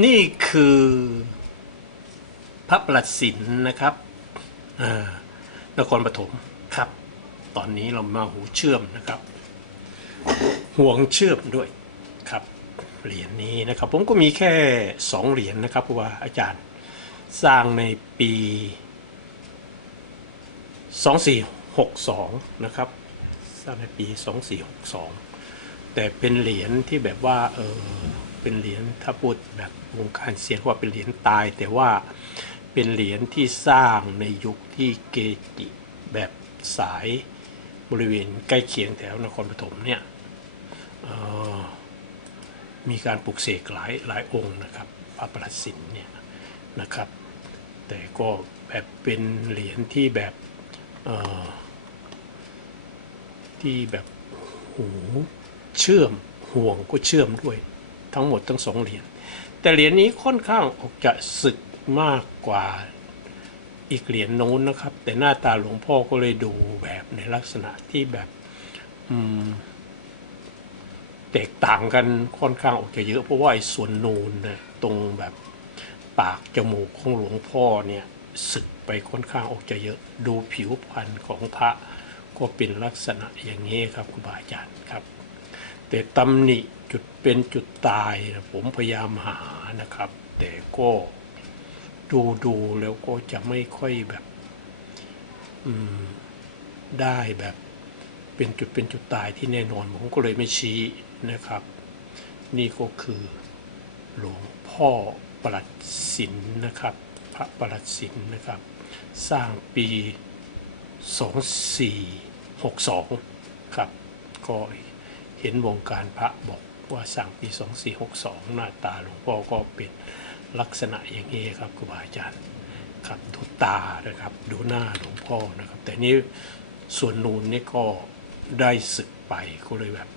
นี่คือพระประสินนะครับนครปฐมครับ ตอนนี้เรามาหูเชื่อมนะครับ ห่วงเชื่อมด้วยครับเหรียญนี้นะครับ ผมก็มีแค่สองเหรียญนะครับเพราะว่าอาจารย์สร้างในปี2462นะครับ สร้างในปี2462แต่เป็นเหรียญที่แบบว่าเออ เป็นเหรียญถ้าพูดแบบวงการเสียงว่าเป็นเหรียญตาย แต่ว่าเป็นเหรียญที่สร้างในยุคที่เกจิแบบสายบริเวณใกล้เคียงแถวนครปฐมเนี่ยมีการปลุกเสกหลายหลายองค์นะครับพระประสินเนี่ยนะครับ แต่ก็แบบเป็นเหรียญที่แบบที่แบบหูเชื่อมห่วงก็เชื่อมด้วย ทั้งหมดทั้งสองเหรียญแต่เหรียญนี้ค่อนข้างออกจะสึกมากกว่าอีกเหรียญโน้นนะครับ แต่หน้าตาหลวงพ่อก็เลยดูแบบในลักษณะที่แบบแตกต่างกันค่อนข้างออกจะเยอะเพราะว่าไอ้ส่วนนูนนะตรงแบบปากจมูกของหลวงพ่อเนี่ยสึกไปค่อนข้างออกจะเยอะ ดูผิวพรรณของพระก็เป็นลักษณะอย่างนี้ครับครูบาอาจารย์ครับ แต่ตำหนิจุดเป็นจุดตายผมพยายามหานะครับ แต่ก็ดูดูแล้วก็จะไม่ค่อยแบบได้แบบเป็นจุดเป็นจุดตายที่แน่นอน ผมก็เลยไม่ชี้นะครับ นี่ก็คือหลวงพ่อประหลัดสินนะครับ พระประหลัดสินนะครับ สร้างปี 2462 ครับก็ เห็นวงการพระบอกว่าสร้างปี 2462 หน้าตาหลวงพ่อก็เป็นลักษณะอย่างนี้ครับครูบาอาจารย์ครับดูตานะครับดูหน้าหลวงพ่อนะครับ แต่นี้ส่วนนูนนี่ก็ได้สึกไปก็เลยแบบ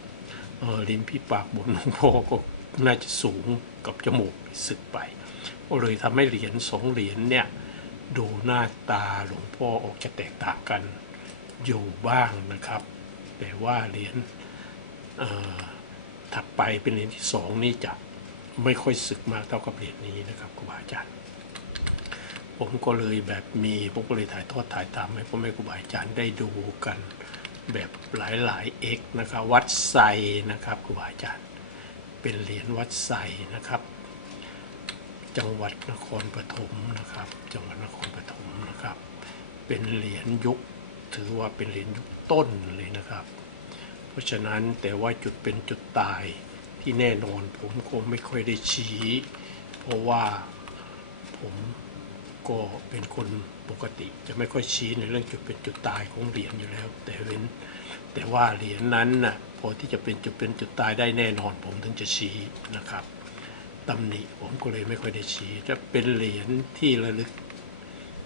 เออลิ้นพี่ปากบนหลวงพ่อก็น่าจะสูงกับจมูกสึกไปก็เลยทำให้เหรียญสองเหรียญเนี่ยดูหน้าตาหลวงพ่อออกจะแตกต่างกันอยู่บ้างนะครับ แต่ว่าเหรียญ ถัดไปเป็นเหรียญที่สองนี่จะไม่ค่อยสึกมากเท่ากับเหรียญนี้นะครับครูบาอาจารย์ ผมก็เลยแบบมีผมก็เลยถ่ายทอดถ่ายตามให้พ่อแม่ครูบาอาจารย์ได้ดูกันแบบหลายๆเอกนะครับวัดไซนะครับครูบาอาจารย์ เป็นเหรียญวัดไซนะครับ จังหวัดนครปฐมนะครับ จังหวัดนครปฐมนะครับ เป็นเหรียญยุคถือว่าเป็นเหรียญยุคต้นเลยนะครับ ราะฉะนั้นแต่ว่าจุดเป็นจุดตายที่แน่นอนผมคงไม่ค่อยได้ชี้ เพราะว่าผมก็เป็นคนปกติจะไม่ค่อยชี้ในเรื่องจุดเป็นจุดตายของเหรียญอยู่แล้ว แต่เว้นแต่ว่าเหรียญนั้นน่ะพอที่จะเป็นจุดเป็นจุดตายได้แน่นอน ผมถึงจะชี้นะครับตำหนิผมก็เลยไม่ค่อยได้ชี้จะเป็นเหรียญที่ระลึก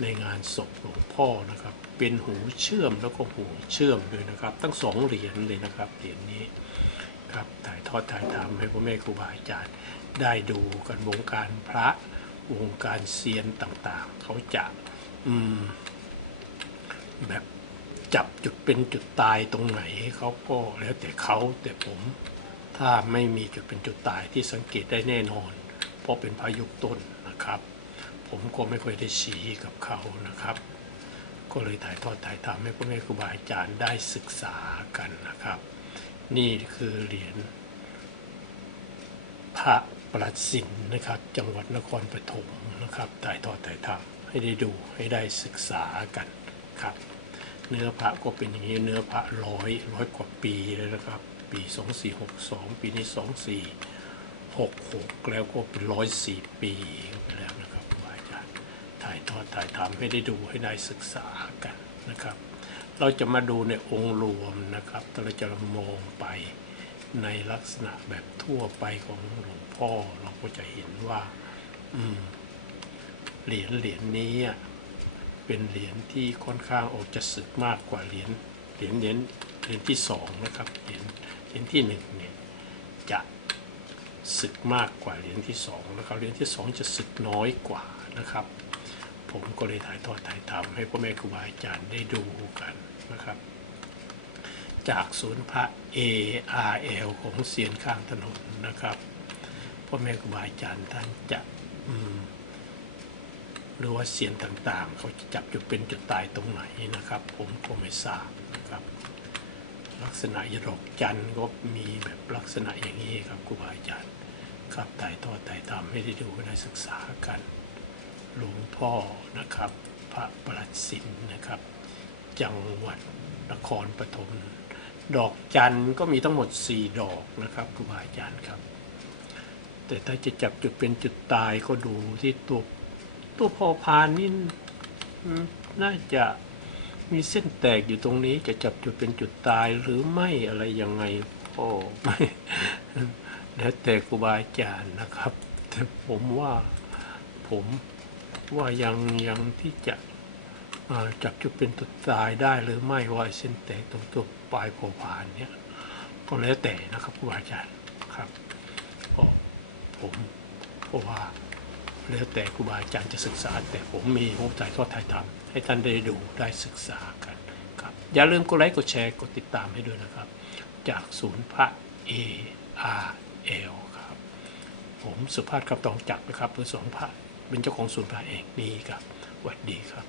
ในงานศพหลวงพ่อนะครับ เป็นหูเชื่อมแล้วก็หูเชื่อมด้วยนะครับทั้งสองเหรียญเลยนะครับเหรียญนี้ครับถ่ายทอดถ่ายทำให้พ่อแม่ครูบาอาจารย์ได้ดูกันวงการพระวงการเซียนต่างๆ เขาจะอืมแบบจับจุดเป็นจุดตายตรงไหนเขาก็แล้วแต่เขาแต่ผมถ้าไม่มีจุดเป็นจุดตายที่สังเกตได้แน่นอน เพราะเป็นพายุต้นนะครับ ผมก็ไม่เคยได้ชี้กับเขานะครับ ก็เลยถ่ายทอดถ่ายทำให้พ่อแม่ครูบาอาจารย์ได้ศึกษากันนะครับ นี่คือเหรียญพระประสินนะครับ จังหวัดนครปฐมนะครับถ่ายทอดถ่ายทำให้ได้ดูให้ได้ศึกษากันครับ เนื้อพระก็เป็นอย่างนี้เนื้อพระร้อยร้อยกว่าปีเลยนะครับ ปี 2462 ปีนี้ 2466 แล้วก็เป็นร้อยสี่ปีไปแล้วนะ ถ่ายทอดถ่ายทำให้ได้ดูให้ได้ศึกษากันนะครับ เราจะมาดูในองค์รวมนะครับถ้าเราจะมองไปในลักษณะแบบทั่วไปของหลวงพ่อเราก็จะเห็นว่าเหรียญเหรียญนี้เป็นเหรียญที่ค่อนข้างออกจะสึกมากกว่าเหรียญเหรียญเหรียญเหรียญที่สองนะครับเหรียญเหรียญที่หนึ่งเนี่ยจะสึกมากกว่าเหรียญที่สองนะครับเหรียญที่สองจะสึกน้อยกว่านะครับ ผมก็เลยถ่ายทอดถ่ายทำให้พ่อแม่ครูบาอาจารย์ได้ดูกันนะครับ จากศูนย์พระ ARL ของเสียนข้างถนนนะครับพ่อแม่ครูบาอาจารย์ท่านจะหรือว่าเสียงต่างๆ เขาจะจับจุดเป็นจุดตายตรงไหนนะครับ ผมก็ไม่ทราบนะครับ ลักษณะยดกจันทร์ก็มีแบบลักษณะอย่างนี้ครับครูบาอาจารย์ครับถ่ายทอดถ่ายทำให้ได้ดูได้ศึกษากัน หลวงพ่อนะครับ พระประหลัดสินนะครับ จังหวัดนครปฐมดอกจันทร์ก็มีทั้งหมด 4 ดอกนะครับครูบาอาจารย์ครับ แต่ถ้าจะจับจุดเป็นจุดตายก็ดูที่ตัวตัวพอพานนี่น่าจะมีเส้นแตกอยู่ตรงนี้จะจับจุดเป็นจุดตายหรือไม่อะไรยังไงพ่อไม่แล้วแต่ครูบาอาจารย์นะครับ แต่ผมว่าผม ว่ายังยังที่จะจับจุดเป็นจุดตายได้หรือไม่ว่าเส้นแตกตรงตัวปลายพอพานเนี่ยก็แล้วแต่นะครับครูอาจารย์ครับก็ผมเพราะว่าแล้วแต่ครูบาอาจารย์จะศึกษา แต่ผมมีผมถ่ายทอดถ่ายทำให้ท่านได้ดูได้ศึกษากันครับอย่าลืมกดไลค์กดแชร์กดติดตามให้ด้วยนะครับ จากศูนย์พระ A R L ครับ ผมสุภาพครับตองจักรนะครับเป็นสองพระ เป็นเจ้าของศูนย์พระเองนี่ครับสวัสดีครับ